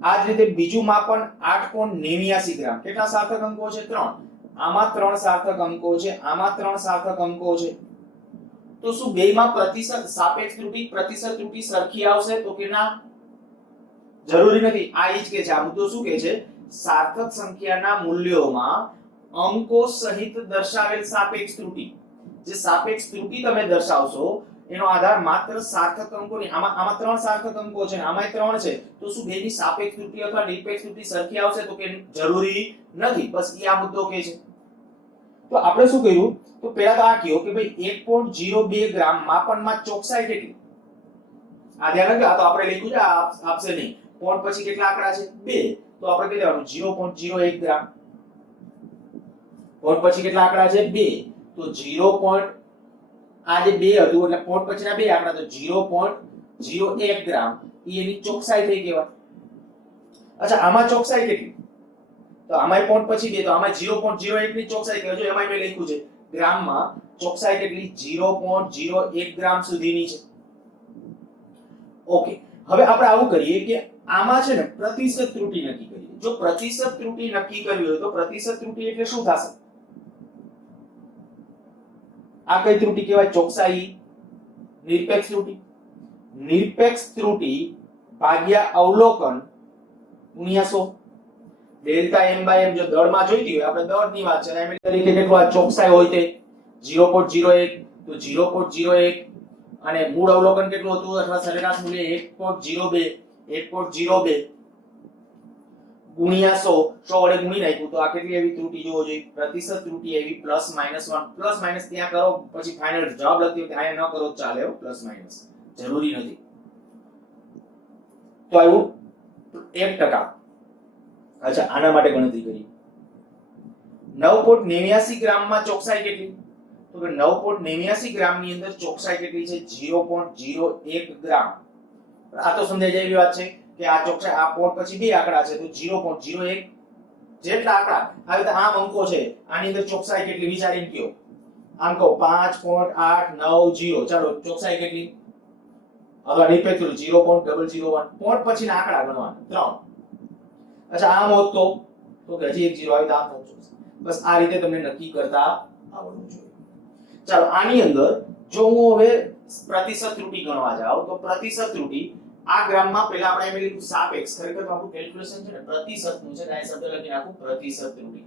આ જ રીતે બીજું માપન 8.89 ગ્રામ. કેટલા સાર્થક અંકો છે? 3. આમાં 3 સાર્થક અંકો છે, આમાં 3 સાર્થક અંકો છે. તો શું બેયમાં પ્રતિશત સાપેક્ષ ત્રુટિ પ્રતિશત ત્રુટિ સરખી આવશે? તો કે ના, જરૂરી નથી. આ ઈ જ કે છે, આ મુદ્દો શું કે છે? સાર્થક સંખ્યાના મૂલ્યોમાં અંકો સહિત દર્શાવેલ સાપેક્ષ ત્રુટિ, જે સાપેક્ષ ત્રુટિ તમે દર્શાવશો એનો આધાર માત્ર સાર્થક અંકોની, આમાં 3 સાર્થક અંકો છે ને આમાંય 3 છે, તો શું બેની સાપેક્ષ ત્રુટિ અથવા નિરપેક્ષ ત્રુટિ સરખી આવશે? તો કે જરૂરી નથી. બસ એ આ મુદ્દો કે છે. તો આપણે શું કર્યું? તો પહેલા તો આ કહ્યું કે ભાઈ 1.02 ગ્રામ માપનમાં ચોકસાઈ કેટલી? આ ધ્યાન રાખજો, આ તો આપણે લખ્યું છે, આપશે નહીં. પોઈન્ટ પછી કેટલા આંકડા છે? 2. તો આપણે કહી દેવાનું 0.01 ગ્રામ. પોઈન્ટ પછી કેટલા આંકડા છે? 2. તો 0. આ જે 2 હતું એટલે પોઈન્ટ પછીના 2 આંકડા, તો 0.01 ગ્રામ એ એની ચોકસાઈ થઈ કહેવાય. અચ્છા, આમાં ચોકસાઈ કેટલી? તો આમાં પોઈન્ટ પછી 2, તો આમાં 0.01 ની ચોકસાઈ કહેવાય. જો એમાં મેં લખ્યું છે ગ્રામમાં ચોકસાઈ કેટલી? 0.01 ગ્રામ સુધીની છે. ઓકે, હવે આપણે આવું કરીએ કે આમાં છે ને પ્રતિશત ત્રુટિ નક્કી કરીએ. જો પ્રતિશત ત્રુટિ નક્કી કરવી હોય તો પ્રતિશત ત્રુટિ એટલે શું થશે? આ કઈ ત્રુટિ કહેવાય? ચોકસાઈ. નિરપેક્ષ ત્રુટિ. નિરપેક્ષ ત્રુટિ ભાગ્યા અવલોકન ગુણ્યા 100. ડેલ્ટા m બાય m જો દળમાં જોઈતી હોય, આપણે દળની વાત છે, એમ તરીકે કેટલું આ ચોકસાઈ હોય તે 0.01, તો 0.01 અને મૂળ અવલોકન કેટલું હતું અથવા સરેરાશ મૂલ્ય 1.02 ગુણ્યા 100 વડે ગુણી નાખ્યું, તો આ કેટલી એવી ત્રુટિ જોવો જોઈએ? પ્રતિશત ત્રુટિ એવી +-1. પ્લસ માઇનસ ત્યાં કરો, પછી ફાઇનલ જવાબ લખતી વખતે આયા ન કરો ચાલે, પ્લસ માઇનસ જરૂરી નથી. તો આવ્યું 1%. અચ્છા, આના માટે ગણતરી કરી 9.89 ગ્રામમાં ચોકસાઈ કેટલી? તો કે 9.89 ગ્રામની અંદર ચોકસાઈ કેટલી છે? 0.01 ગ્રામ. આ તો સમજાઈ જાય એવી વાત છે કે આ ચોકસાઈ, આ પોઈન્ટ પછી 2 આંકડા છે, તો 0.01 જેટલા આંકડા આવી તો આમ અંકો છે, આની અંદર ચોકસાઈ કેટલી વિચારીને કયો? આંકો 5.890. ચાલો, ચોકસાઈ કેટલી? હવે રિપીટ કરું 0.001. પોઈન્ટ પછીના આંકડા ગણવાના 3. અચ્છા, આમ હોત તો કે હજી એક 0 આવી તો આમ થશે. બસ આ રીતે તમને નક્કી કરતા આવડવું જોઈએ. ચાલો, આની અંદર જો હું હવે પ્રતિશત ત્રુટિ ગણવા જાઉં તો પ્રતિશત ત્રુટિ આ ગ્રામમાં પહેલા આપણે એમ લીધું સાપેક્ષ, ખરેખર તો આપણું કેલ્ક્યુલેશન છે ને પ્રતિશતનું છે, આ શબ્દ લખી નાખું પ્રતિશત ત્રુટિ.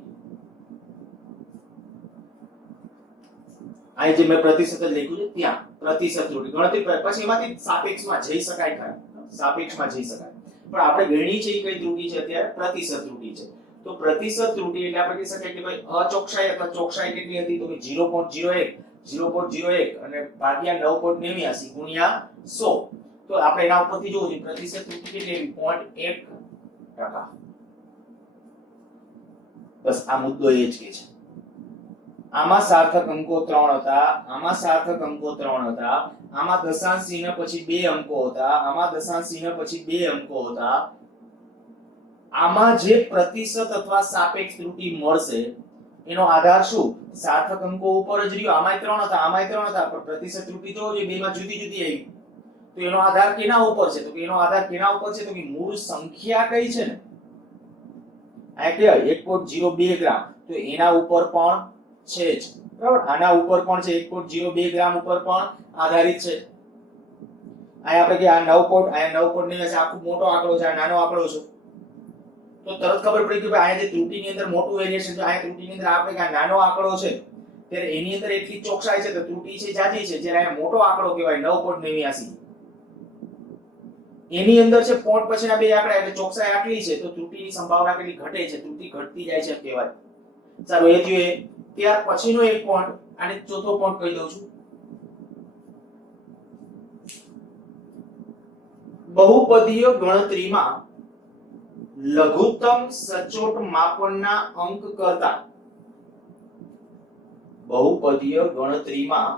આ જે મેં પ્રતિશત જ લખ્યું છે ત્યાં પ્રતિશત ત્રુટિ ગણતરી પછી એમાંથી સાપેક્ષમાં જઈ શકાય ખરા, સાપેક્ષમાં જઈ શકાય, પણ આપણે ગણી છે એ કઈ ત્રુટિ છે અત્યારે પ્રતિશત ત્રુટિ છે. તો પ્રતિશત ત્રુટિ એટલે આપણે કહી શકાય કે ભાઈ અચોકસાઈ અથવા ચોકસાઈ કેટલી હતી તો કે 0.01 અને ભાગ્યા 9.89 ગુણ્યા 100. તો આપણે એના ઉપરથી જોવું છે પ્રતિશત ત્રુટિ કેટલી એવી 0.1%. બસ આ મુદ્દો એ જ કે છે. આમાં સાર્થક અંકો 3 હતા, આમાં સાર્થક અંકો 3 હતા, આમાં દશાંશ ચિહ્ન પછી 2 અંકો હતા, આમાં દશાંશ ચિહ્ન પછી 2 અંકો હતા. આમાં જે પ્રતિશત અથવા સાપેક્ષ ત્રુટિ મળશે એનો આધાર શું? સાર્થક અંકો ઉપર જ રહ્યો. આમાંય 3 હતા, આમાંય 3 હતા, પણ પ્રતિશત ત્રુટિ તો જે બેમાં જુદી જુદી આવી. તો એનો આધાર કેના ઉપર છે? તો કે એનો આધાર કેના ઉપર છે? તો કે મૂળ સંખ્યા કઈ છે ને આ કે 1.02 ગ્રામ, તો એના ઉપર પણ છે જ, બરાબર. આના ઉપર પણ છે, 1.02 ગ્રામ ઉપર પણ આધારિત છે. આ આપણે કે આ 9.9 છે, આખો મોટો આંકડો છે, આ નાનો આંકડો છે, તો તરત ખબર પડી કે ભાઈ આ જે ત્રુટિની અંદર મોટું વેરિએશન છે, આ ત્રુટિની અંદર આપણે કે આ નાનો આંકડો છે ત્યારે એની અંદર એટલી ચોકસાઈ છે તો ત્રુટિ છે જાજી છે, જ્યારે આ મોટો આંકડો કહેવાય 9.89 એની અંદર છે પોઈન્ટ પછીના બે આંકડા એટલે ચોકસાઈ આટલી છે, તો ત્રુટિની સંભાવના કેટલી ઘટે છે, ત્રુટિ ઘટતી જાય છે કહેવાય. સારું, એ થયું. ત્યાર પછીનો એક પોઈન્ટ, આને ચોથો પોઈન્ટ કહી દઉં છું. બહુપદીય ગણતરીમાં લઘુત્તમ સચોટ માપનના અંક કરતા બહુપદીય ગણતરીમાં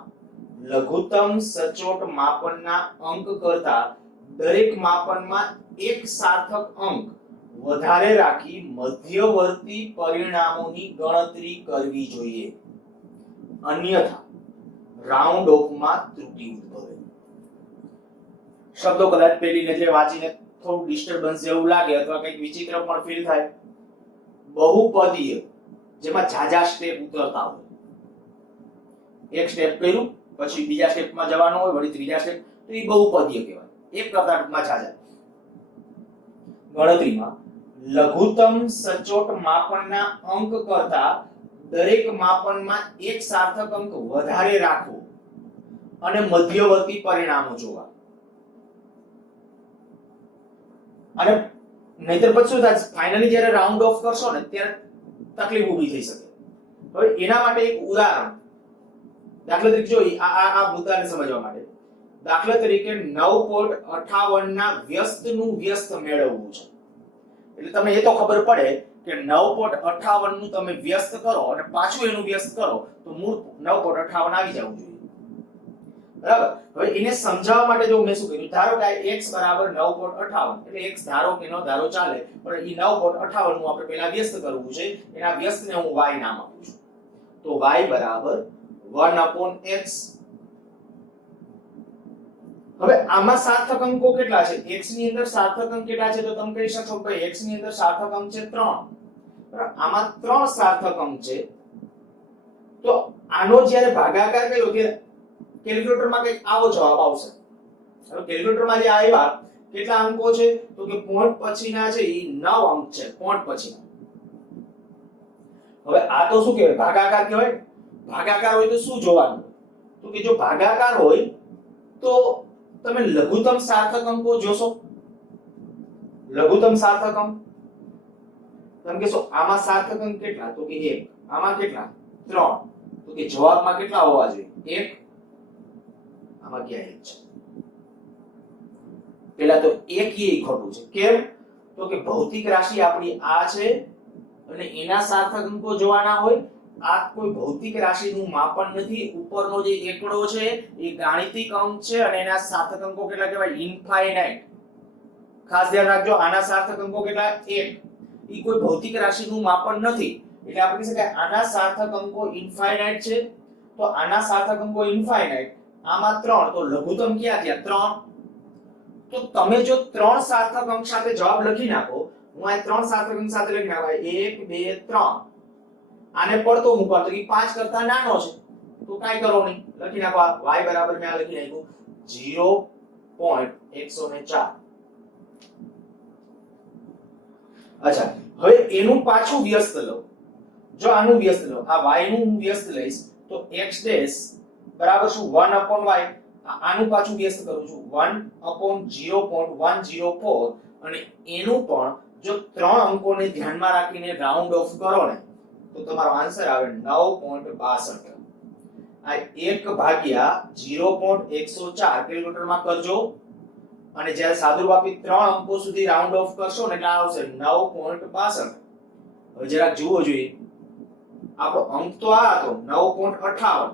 લઘુત્તમ સચોટ માપનના અંક કરતા દરેક માપનમાં એક સાર્થક અંક વધારે રાખી મધ્યવર્તી પરિણામોની ગણતરી કરવી જોઈએ, અન્યથા રાઉન્ડ ઓફમાં ત્રુટિ ઉદ્ભવે. શબ્દો કદાચ પેલી નજરે વાંચીને થોડું ડિસ્ટર્બન્સ જેવું લાગે અથવા કંઈક વિચિત્ર પણ ફીલ થાય. બહુપદીય જેમાં જાજા સ્ટેપ ઉતરતા હોય, એક સ્ટેપ કર્યું પછી બીજા સ્ટેપમાં જવાનું હોય, વળી ત્રીજા સ્ટેપ, તો એ બહુપદીય કહેવાય. એક કરતા ટૂંકમાં જાજા. ગણતરીમાં લઘુત્તમ સચોટ માપનના અંક કરતા દરેક માપનમાં એક સાર્થક અંક વધારે રાખવો અને મધ્યવર્તી પરિણામો જોવા. અને નહીતર પછી શું થાય, ફાઇનલી જ્યારે રાઉન્ડ ઓફ કરશો ને ત્યારે તકલીફ ઊભી થઈ શકે. હવે એના માટે એક ઉદાહરણ, દાખલા તરીકે જો આ મુદ્દાને સમજવા માટે દાખલા તરીકે 9.58 ના વ્યસ્તનું વ્યસ્ત મેળવવું છે. એટલે તમને એ તો ખબર પડે કે 9.58 નું તમે વ્યસ્ત કરો અને પાછું એનું વ્યસ્ત કરો તો મૂળ 9.58 આવી જવું જોઈએ, બરાબર. હવે એને સમજાવવા માટે જો મેં શું કર્યું, ધારો કે x બરાબર 9.58 એટલે x ધારો કે ન ધારો ચાલે, પણ એ 9.58 નું આપણે પહેલા વ્યસ્ત કરવું છે. એના વ્યસ્તને હું y નામ આપું છું, તો y બરાબર 1/x. હવે આમાં સાર્થક અંકો કેટલા છે? x ની અંદર સાર્થક અંક કેટલા છે? તો તમે કહી શકશો કે ભાઈ x ની અંદર સાર્થક અંક છે 3, બરાબર. આમાં 3 સાર્થક અંક છે, તો આનો જ્યારે ભાગાકાર કર્યો કે કેલ્ક્યુલેટરમાં કંઈક આવો જવાબ આવશે. હવે કેલ્ક્યુલેટરમાં જે આવ્યા કેટલા અંકો છે? તો કે પોઈન્ટ પછીના છે એ 9 અંક છે, પોઈન્ટ પછીના. હવે આ તો શું કહેવાય? ભાગાકાર કહેવાય. ભાગાકાર હોય તો શું જોવાનું? તો કે જો ભાગાકાર હોય તો તમે લઘુત્તમ સાર્થક અંકો જોશો. લઘુત્તમ સાર્થક અંક તમે કહેશો આમાં સાર્થક અંક કેટલા? તો કે 1. આમાં કેટલા? 3. તો કે જવાબમાં કેટલા હોવા જોઈએ? 1. આમાં ક્યાં 1 છે? પેલા તો 1 એ ખોટું છે. કેમ? તો કે ભૌતિક રાશિ આપણી આ છે અને એના સાર્થક અંકો જોવાના હોય. આ કોઈ ભૌતિક રાશિનું માપન નથી. ઉપરનો જે એકડો છે એ ગાણિતિક અંક છે અને એના સાર્થક અંકો કેટલા કહેવાય? ઇન્ફાઇનાઇટ. ખાસ ધ્યાન રાખજો, આના સાર્થક અંકો કેટલા? 1. એ કોઈ ભૌતિક રાશિનું માપન નથી, એટલે આપણે કહી શકાય આના સાર્થક અંકો ઇન્ફાઇનાઇટ છે. તો આના સાર્થક અંકો ઇન્ફાઇનાઇટ, આમાં 3, તો લઘુત્તમ ક્યાં થયા? 3. તો તમે જો 3 સાર્થક અંક સાથે જવાબ લખી નાખો, હું આ 3 સાર્થક અંક સાથે લખી નાખું 1 2 3, આને પડતો મૂકવા તો કે 5 કરતા નાનો છે, તો કાઈ કરો નહીં, લખી નાખો y બરાબર મેં આ લખી નાખ્યું 0.104. અચ્છા, હવે એનું પાછું વ્યસ્ત લો. જો આનું વ્યસ્ત લો, આ y નું હું વ્યસ્ત લઈશ તો x ડેશ બરાબર શું 1/y. આનું પાછું વ્યસ્ત કરું છું 1/0.104 અને એનું પણ જો ત્રણ અંકોને ધ્યાનમાં રાખીને રાઉન્ડ ઓફ કરો ને તો તમારો આન્સર આવે 9.62. આ 1/0.104 કેલ્ક્યુલેટરમાં કરજો અને જ્યારે સાદુરૂપી ત્રણ અંકો સુધી રાઉન્ડ ઓફ કરશો ને એટલે આવશે 9.62. હવે જરાક જુઓ જોઈએ, આપણો અંક તો આ હતો 9.58.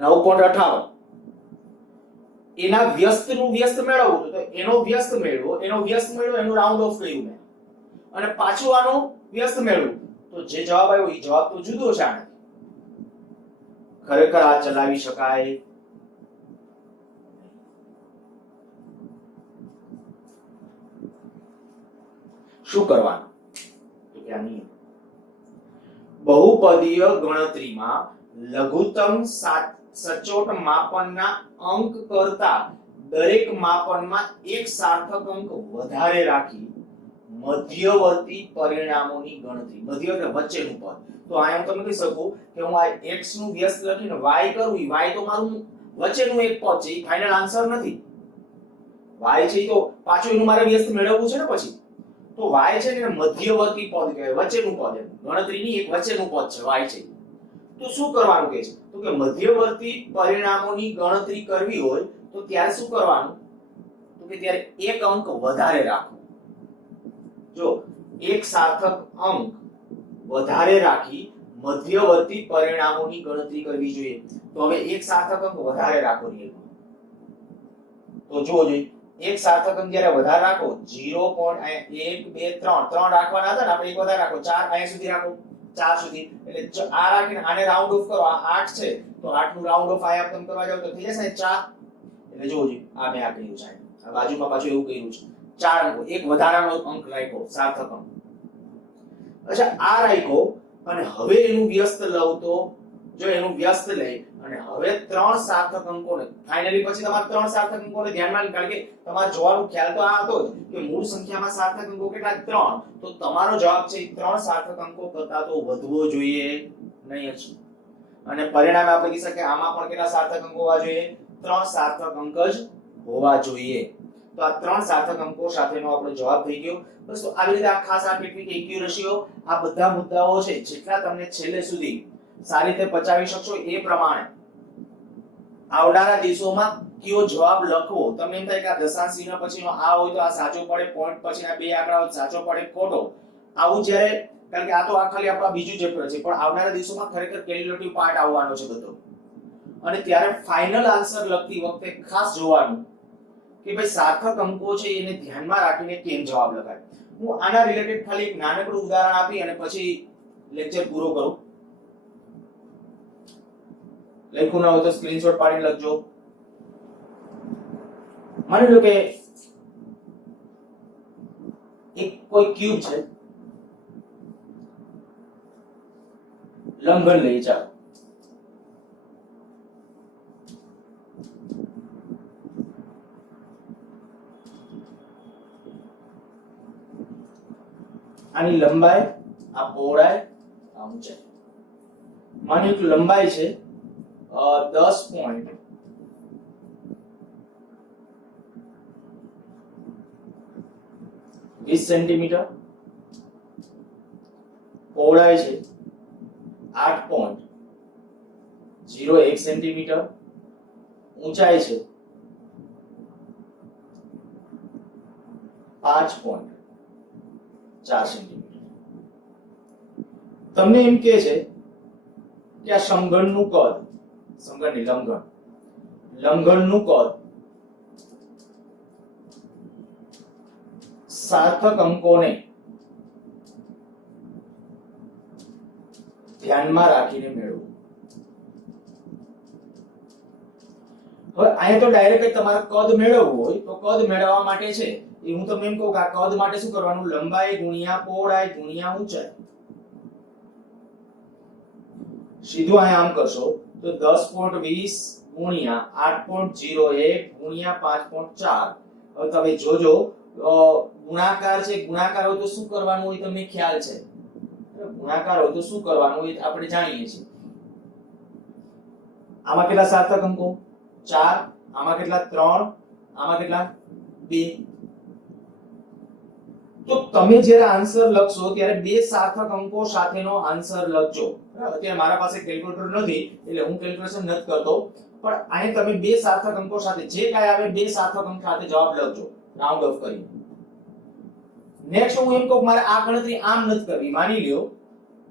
9.58 એના વ્યસ્તનું વ્યસ્ત મેળવવું તો એનો વ્યસ્ત મેળવો, એનું રાઉન્ડ ઓફ કર્યું મેં અને પાછું આનું વ્યસ્ત મેળવું તો જે જવાબ આવ્યો એ જવાબ તો જુદો છે. આને ખરેખર આ ચલાવી શકાય. શું કરવાનું તો કે આ નિયમ બહુપદીય ગણતરીમાં લઘુત્તમ સચોટ માપનના અંક કરતા દરેક માપનમાં એક સાર્થક અંક વધારે રાખી મધ્યવર્તી પરિણામોની ગણતરી. મધ્ય એટલે વચ્ચેનું પદ. તો આ હું તમને કહી શકું કે હું આ x નું વ્યસ્ત લખીને y કરું, y તો મારું વચ્ચેનું એક પદ છે, એ ફાઇનલ આન્સર નથી. y છે તો પાછું એનું મારે વ્યસ્ત મેળવવું છે ને પછી. તો y છે ને મધ્યવર્તી પદ કહેવાય, વચ્ચેનું પદ. ગણતરીની એક વચ્ચેનું પદ છે y છે. તો શું કરવાનું કહે છે તો કે મધ્યવર્તી પરિણામોની ગણતરી કરવી હોય તો ત્યારે શું કરવાનું તો કે ત્યારે એક અંક વધારે રાખવો. જો એક સાર્થક અંક વધારે રાખી મધ્યવર્તી પરિણામોની ગણતરી કરવી જોઈએ. તો હવે એક સાર્થક અંક વધારે રાખો નિયમમાં. તો જુઓ જોઈએ, એક સાર્થક અંક જ્યારે વધારે રાખો 0.1 2 3 રાખવાના હતા ને, આપણે એક વધારે રાખો 4 અહીંયા સુધી રાખો, 4 સુધી. એટલે આ રાખીને આને રાઉન્ડ ઓફ કરો. આ 8 છે તો 8 નું રાઉન્ડ ઓફ આયા તમે કરવા જાવ તો થઈ જશે 4. એટલે જોવો જોઈએ, આ મેં આ કર્યું છે, આ બાજુમાં પાછું એવું કર્યું છે 4 અંકો, એક વધારાનો અંક રાખ્યો સાર્થક અંક. અચ્છા, આ રાખ્યો અને હવે એનું વ્યસ્ત લઉં તો જો એનું વ્યસ્ત લઈ અને હવે ત્રણ સાર્થક અંકોને ફાઇનલી પછી તમારે ત્રણ સાર્થક અંકોને ધ્યાનમાં લો, કારણ કે તમારે જોવાનો ખ્યાલ તો આ હતો જ કે મૂળ સંખ્યામાં સાર્થક અંકો કેટલા 3. તો તમારો જવાબ છે 3 સાર્થક અંકો કરતા તો વધવો જોઈએ નહીં જ. અને પરિણામે આપણે કહી શકીએ આમાં પણ કેટલા સાર્થક અંકો હોવા જોઈએ? 3 સાર્થક અંક જ હોવા જોઈએ. તો આ 3 સાર્થક અંકો સાથેનો આપણો જવાબ થઈ ગયો. બસ તો આવી રીતે આ ખાસ આ કેટલીક એક્યુરસીઓ, આ બધા મુદ્દાઓ છે જેટલા તમને છેલ્લે સુધી સારી રીતે પચાવી શકશો એ પ્રમાણે આવનારા દિવસોમાં કયો જવાબ લખવો. તમને એમ થાય કે આ દશાંશ ચિહ્ન પછીનો આ હોય તો આ સાચો પડે, પોઈન્ટ પછીના બે આંકડા હોય સાચો પડે ખોટો, આવું જ્યારે, કારણ કે આ તો આ ખાલી આપણા બીજું ચેપ્ટર છે, પણ આવનારા દિવસોમાં ખરેખર કેલ્ક્યુલેટિવ પાર્ટ આવવાનો છે બધો. અને ત્યારે ફાઇનલ આન્સર લખતી વખતે ખાસ જોવાનું કે ભાઈ સાર્થક અંકો છે એને ધ્યાનમાં રાખીને કેમ જવાબ લખાય. હું આના રિલેટેડ ખાલી એક નાનકડું ઉદાહરણ આપી અને પછી લેક્ચર પૂરો કરું. લખ્યું ના હોય તો સ્ક્રીનશોટ પાડીને લખજો. માની લો કે એક કોઈ ક્યુબ છે, લંબઘન લઈ ચાલો. આની લંબાઈ, આ પહોળાઈ, આ ઊંચાઈ. માની લો લંબાઈ છે 10.20 સેન્ટીમીટર, પહોળાઈ છે 8.01 સેન્ટીમીટર, ઊંચાઈ છે 5.4 સેન્ટીમીટર. તમને એમ કહે છે કે આ સમઘનનું કદ, સમઘનની લંબઘનનું કદ સાર્થક અંકોને ધ્યાનમાં રાખીને મેળવો. હવે અહીંયા તો ડાયરેક્ટ તમારે કદ મેળવવું હોય તો કદ મેળવવા માટે છે એ હું તમને એમ કહું કે આ કદ માટે શું કરવાનું? લંબાઈ ગુણ્યા પહોળાઈ ગુણ્યા ઊંચાઈ. સીધું અહીંયા આમ કરશો તો 10.20 ગુણ્યા 8.01 ગુણ્યા 5.4. હવે તમે જોજો ગુણાકાર છે, ગુણાકાર હોય તો શું કરવાનું હોય તમને ખ્યાલ છે? ગુણાકાર હોય તો શું કરવાનું હોય આપણે જાણીએ છીએ. આમાં કેટલા સાર્થક અંકો? 4. આમાં કેટલા? 3. આમાં કેટલા? 2. તો તમે જ્યારે આન્સર લખશો ત્યારે બે સાર્થક અંકો સાથેનો આન્સર લખજો. અત્યારે મારા પાસે કેલ્ક્યુલેટર નથી એટલે હું કેલ્ક્યુલેશન નથી કરતો, પણ આને તમે બે સાર્થક અંકો સાથે જે કાંઈ આવે બે સાર્થક અંક સાથે જવાબ લખજો રાઉન્ડ ઓફ કરી. નેક્સ્ટ હું એમ કહું મારે આ ગણતરી આમ નથી કરવી. માની લ્યો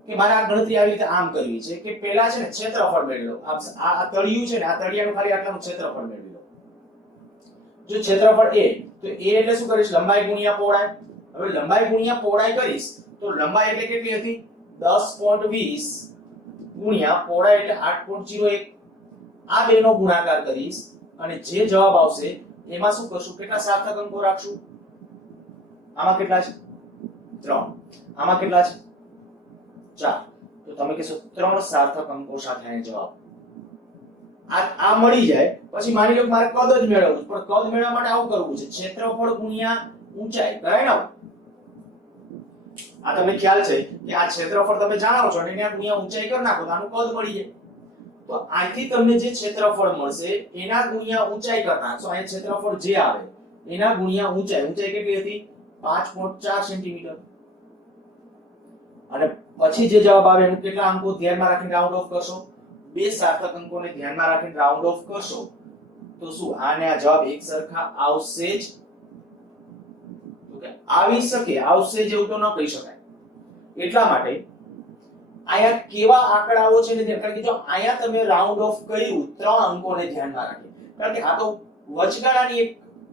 કે મારે આ ગણતરી આવી રીતે આમ કરવી છે કે પહેલા છે ને ક્ષેત્રફળ મેળવી લો. આ તળિયું છે ને આ તળિયાનું ખાલી આટલાનું ક્ષેત્રફળ મેળવી લો. જો ક્ષેત્રફળ a તો a એટલે શું કરીશ? લંબાઈ ગુણ્યા પહોળાઈ. હવે લંબાઈ ગુણ્યા પહોળાઈ કરીશ તો લંબાઈ એટલે કેટલી હતી? 10.20 ગુણ્યા પહોળાઈ એટલે 8.01. આ બેનો ગુણાકાર કરીશ અને જે જવાબ આવશે એમાં શું કરશું? કેટલા સાર્થક અંકો રાખશું? આમાં કેટલા છે? 3. આમાં કેટલા છે? 4. તો તમે કહેશો 3 સાર્થક અંકો સાથે આનો જવાબ આ મળી જાય. પછી માની લો કે મારે કદ જ મેળવવું, પણ કદ મેળવવા માટે આવું કરવું છે, ક્ષેત્રફળ ગુણ્યા ઊંચાઈ. કરાય ને? આ તમને ખ્યાલ છે કે આ ક્ષેત્રફળ તમે જાણો છો અને એને ગુણ્યા ઊંચાઈ કરી નાખો તો આનું કદ મળી જાય. તો આથી તમને જે ક્ષેત્રફળ મળશે એના ગુણ્યા ઊંચાઈ કરી નાખશો. આ ક્ષેત્રફળ જે આવે એના ગુણ્યા ઊંચાઈ. ઊંચાઈ કેટલી હતી? 5.4 સેન્ટીમીટર. અને પછી જે જવાબ આવે એનું કેટલા અંકો ધ્યાનમાં રાખીને રાઉન્ડ ઓફ કરશો? બે સાર્થક અંકોને ધ્યાનમાં રાખીને રાઉન્ડ ઓફ કરશો તો શું આને આ જવાબ એક સરખા આવશે જ? તો કે આવી શકે, આવશે જેવું તો ન કહી શકાય. એટલા માટે આયા કેવા આંકડાઓ છે ને કારણ કે જો આયા તમે રાઉન્ડ ઓફ કર્યું 3 અંકોને ધ્યાનમાં રાખી, કારણ કે આ તો વચગાળાની એક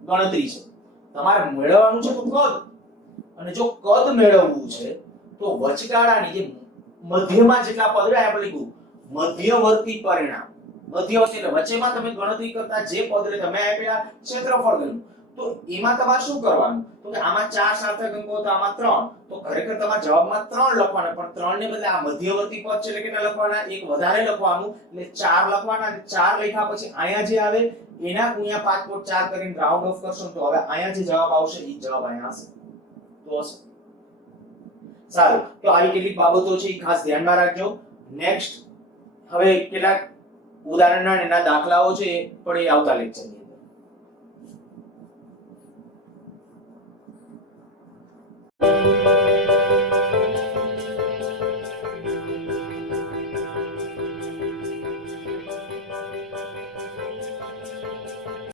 ગણતરી છે. તમારે મેળવવાનું છે તો કદ, અને જો કદ મેળવવું છે તો વચગાળાની જે મધ્યમાં જેટલા પદ રહ્યા આપણે લીધું મધ્યવર્તી પરિણામ. મધ્યવર્તી એટલે વચ્ચેમાં તમે ગણતરી કરતા જે પદને તમે આપ્યા ક્ષેત્રફળ ગણ્યું તો એમાં તમારે શું કરવાનું? તો કે આમાં 4 સાર્થક અંકો તો આમાં 3, તો ખરેખર તમારા જવાબમાં 3 લખવાના, પણ 3 ને બદલે આ મધ્યવર્તી પદ છે એટલે કેટલા લખવાના? એક વધારે લખવાનું એટલે 4 લખવાના. અને 4 લખ્યા પછી અહીંયા જે આવે એના ગુણ્યા 5.4 કરીને રાઉન્ડ ઓફ કરશો તો હવે અહીંયા જે જવાબ આવશે એ જવાબ અહીંયા હશે. તો હશે. સારું, તો આવી કેટલીક બાબતો છે એ ખાસ ધ્યાનમાં રાખજો. નેક્સ્ટ હવે કેટલાક ઉદાહરણના એના દાખલાઓ છે પણ એ આવતા લેક્ચરની